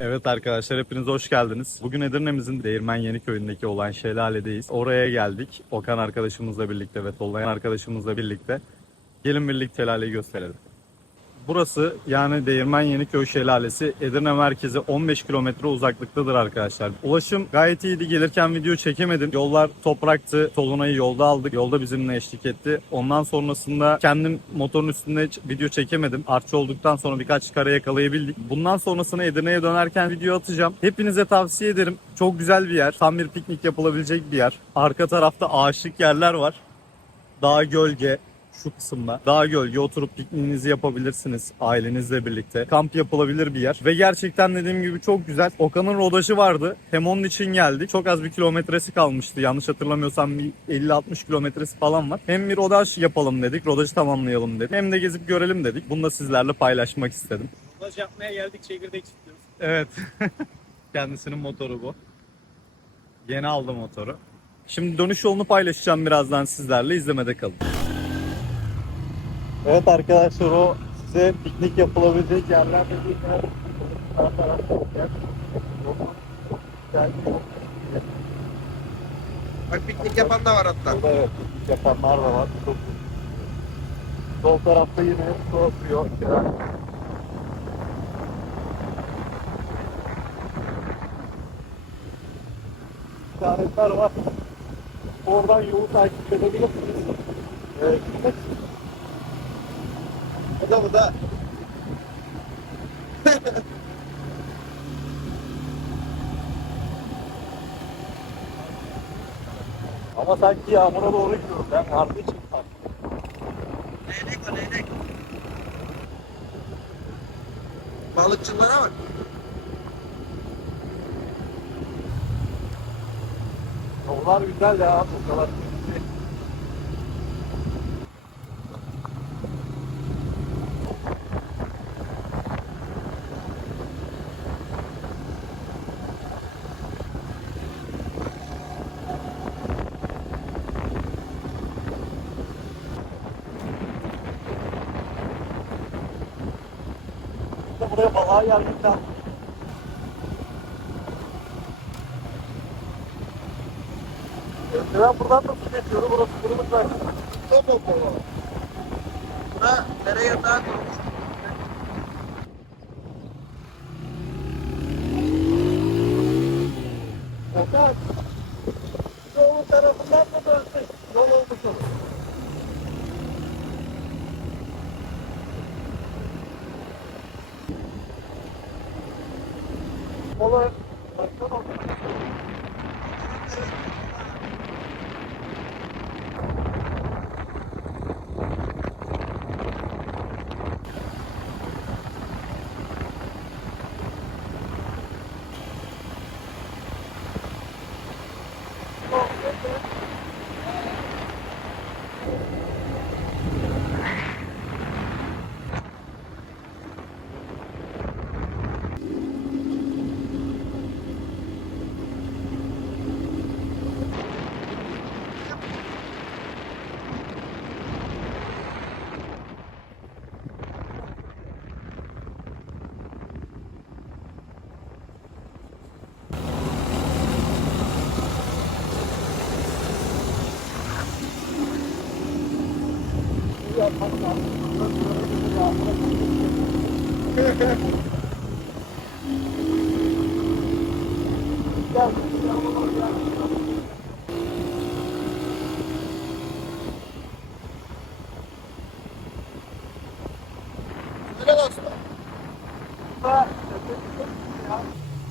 Evet arkadaşlar hepiniz hoş geldiniz. Bugün Edirne'mizin Değirmen Yeni Köyü'ndeki olan şelaledeyiz. Oraya geldik. Okan arkadaşımızla birlikte ve Tollayan arkadaşımızla birlikte. Gelin birlikte şelaleyi gösterelim. Burası yani Değirmen Yeniköy Şelalesi Edirne merkeze 15 kilometre uzaklıktadır arkadaşlar. Ulaşım gayet iyiydi. Gelirken video çekemedim. Yollar topraktı. Tolunay'ı yolda aldık. Yolda bizimle eşlik etti. Ondan sonrasında kendim motorun üstünde video çekemedim. Artçı olduktan sonra birkaç kare yakalayabildik. Bundan sonrasını Edirne'ye dönerken video atacağım. Hepinize tavsiye ederim. Çok güzel bir yer. Tam bir piknik yapılabilecek bir yer. Arka tarafta ağaçlık yerler var. Dağ gölge şu kısımda. Dağ gölge oturup pikniğinizi yapabilirsiniz ailenizle birlikte. Kamp yapılabilir bir yer. Ve gerçekten dediğim gibi çok güzel. Okan'ın rodaşı vardı. Hem onun için geldik. Çok az bir kilometresi kalmıştı. Yanlış hatırlamıyorsam bir 50-60 kilometresi falan var. Hem bir rodaj yapalım dedik. Rodajı tamamlayalım dedik. Hem de gezip görelim dedik. Bunu da sizlerle paylaşmak istedim. Rodaj yapmaya geldik çekirdek çitliyoruz. Evet. Kendisinin motoru bu. Yeni aldı motoru. Şimdi dönüş yolunu paylaşacağım birazdan sizlerle. izlemede kalın. Evet arkadaşlar o size piknik yapılabilecek yerler yer. Bak piknik yapan da var hatta. Burada evet piknik yapanlar da var. Çok Sol tarafta yine su akıyor. İşaretler var. Oradan yolu takip edebilirsiniz. Gitmek O da bu da. Ama sanki yağmura doğru gidiyoruz. Ben vardı için sanki. Leylek o leylek. Balıkçılara bak. Yollar güzel ya. O kadar. İşte buraya balığa geldik lan. Ben buradan nasıl geçiyorum? Burası kırmızı zaten. Top top top. Buna dere yatağı kurmuş. Okan. Yolun tarafından mı dönsek? Yol olmuş olur. Olur.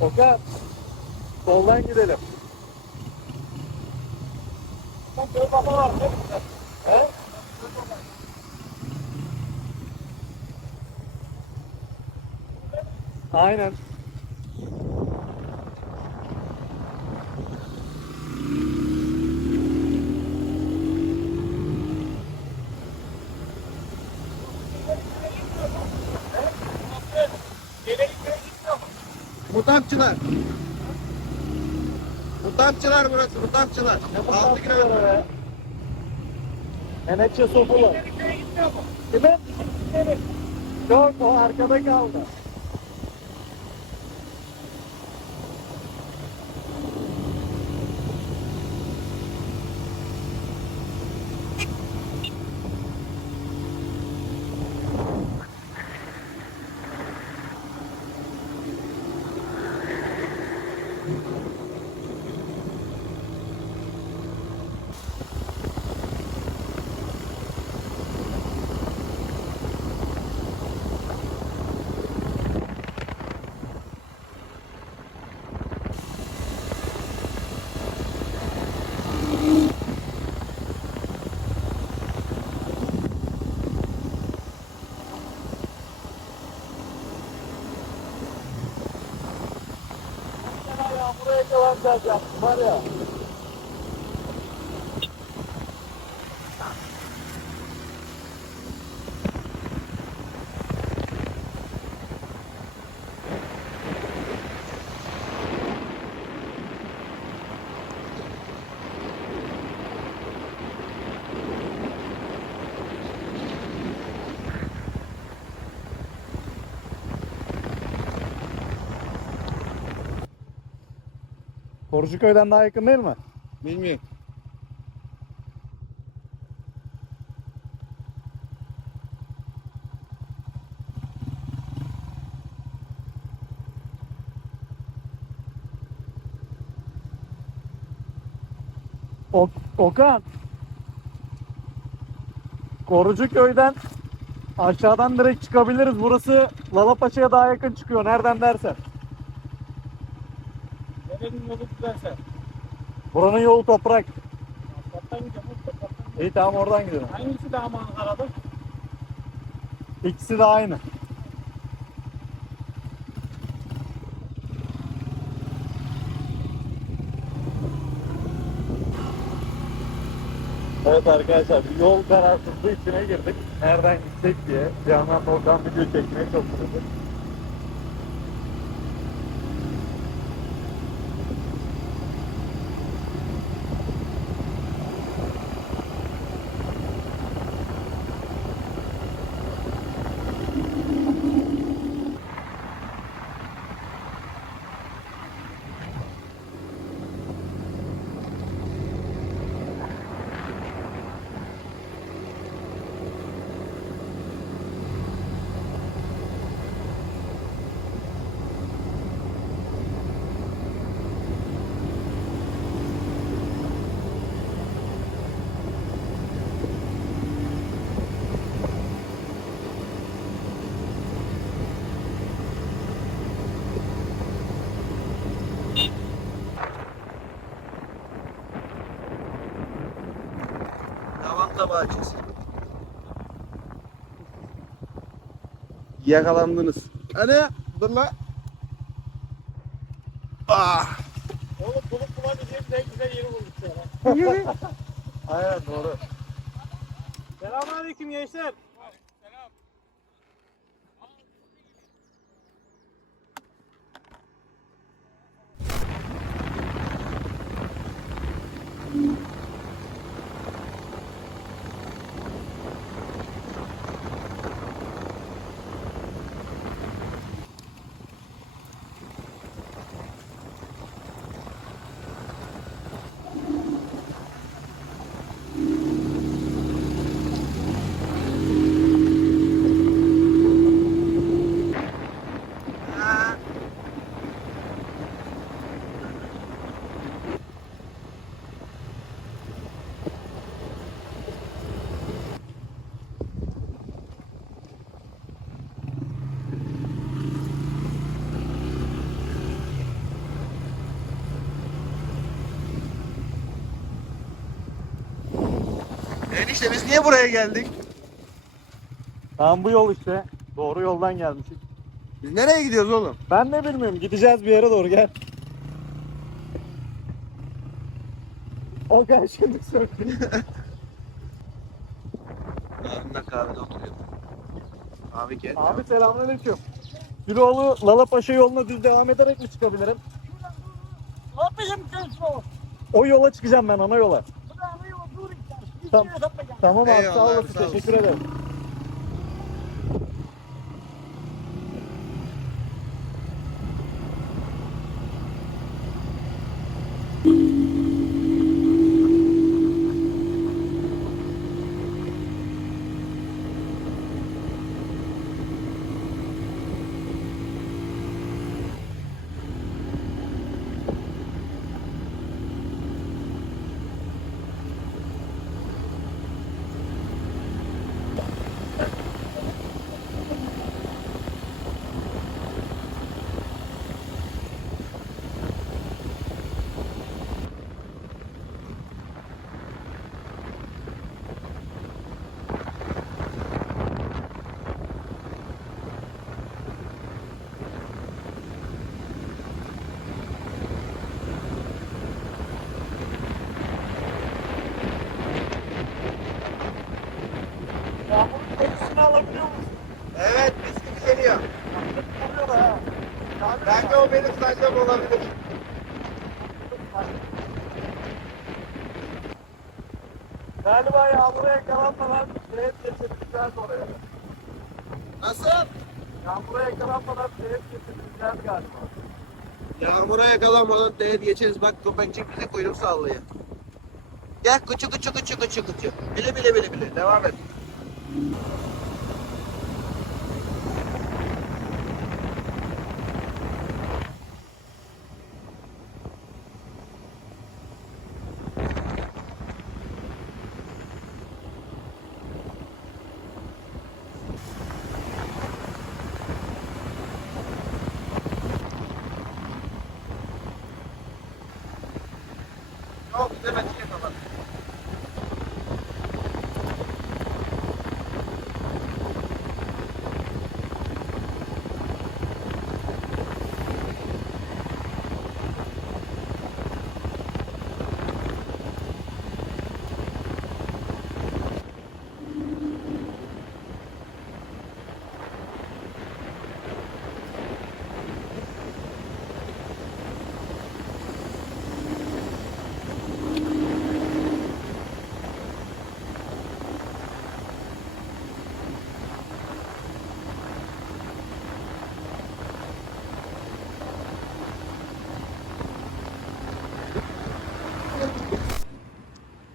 Okan. Soldan gidelim. Bak baba var. ne güzel. Aynen. Mutantçılar. Mutantçılar burası, bu 6 kilometre. Menekşe sopulu. Kimin? Yok o arkada kaldı. Güzel yaptın var ya. Korucuköy'den daha yakın değil mi? Bilmiyorum. Ok Okan. Korucuköy'den aşağıdan direkt çıkabiliriz. Burası Lalapaşa'ya daha yakın çıkıyor. Nereden dersen. Nerenin yolu güzelse. Buranın yolu toprak. Asfalttan gidiyorum. Asfalttan İyi tamam oradan gidelim. Hangisi daha manzaralı? İkisi de aynı. Evet arkadaşlar bir yol kararsızlığı içine girdik. Nereden gidecek diye. Bir yandan da oradan video çekmeye çalışıyoruz. Bahçesi. Yakalandınız. Hadi dur la. Ah. Oğlum bulup bulabileceğimiz en güzel yeri bulduk şu an. Aynen doğru. Selamünaleyküm gençler. Enişte biz niye buraya geldik? Tamam bu yol işte. Doğru yoldan gelmişiz. Biz nereye gidiyoruz oğlum? Ben ne bilmiyorum. Gideceğiz bir yere doğru gel. Okan şimdi söktü. Abimle kahvede oturuyor. Abi gel. Abi selamünaleyküm. Güloğlu Lalapaşa yoluna düz devam ederek mi çıkabilirim? Ne yapayım gençler? O yola çıkacağım ben ana yola. Bu da ana yol işte. Tamam. Abi sağ olasın. Teşekkür ederim. Saçım olabilir. Galiba yağmura yakalanmadan şehit geçirdikler oraya. Nasıl? Yağmura yakalanmadan şehit geçirdikler galiba. Yağmura yakalanmadan değer geçeriz. Bak köpekçik bize kuyruk sallıyor. Gel kuçu kuçu kuçu kuçu kuçu. Bile bile bile bile. Devam et.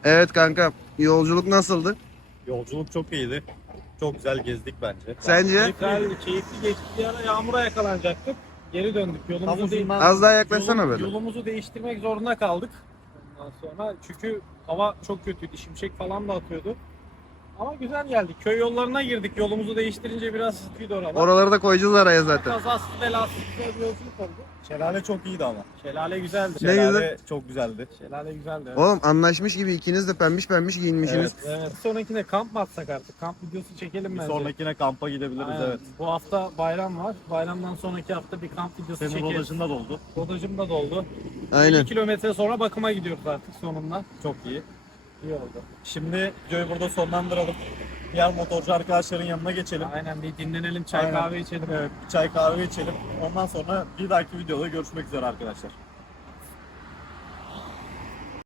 Evet kanka. Yolculuk nasıldı? Yolculuk çok iyiydi. Çok güzel gezdik bence. Sence? Güzel, keyifli geçti. Bir ara yağmura yakalanacaktık. Geri döndük. Yolumuzu, değil, Az daha yaklaşsana Yolum- böyle. Yolumuzu değiştirmek zorunda kaldık. Ondan sonra çünkü hava çok kötüydü. Şimşek falan da atıyordu. Ama güzel geldik. Köy yollarına girdik. Yolumuzu değiştirince biraz sıkıydı oralar. Oraları da koyacağız araya zaten. Kazasız belasız güzel bir yolculuk oldu. Şelale çok iyiydi ama. Şelale güzeldi. Ne Şelale güzel. çok güzeldi. Şelale güzeldi. Evet. Oğlum anlaşmış gibi ikiniz de pembiş pembiş giyinmişsiniz. Evet. Sonrakine kamp mı atsak artık? Kamp videosu çekelim Bir bence. sonrakine kampa gidebiliriz Aynen. evet. Bu hafta bayram var. Bayramdan sonraki hafta bir kamp videosu Senin çekeriz. rodajında doldu. Rodajım da doldu. Aynen. 2 kilometre sonra bakıma gidiyoruz artık sonunda. Çok iyi. İyi oldu. Şimdi videoyu burada sonlandıralım. Diğer motorcu arkadaşların yanına geçelim. Aynen bir dinlenelim, çay Aynen. kahve içelim. Evet, bir çay kahve içelim. Ondan sonra bir dahaki videoda görüşmek üzere arkadaşlar.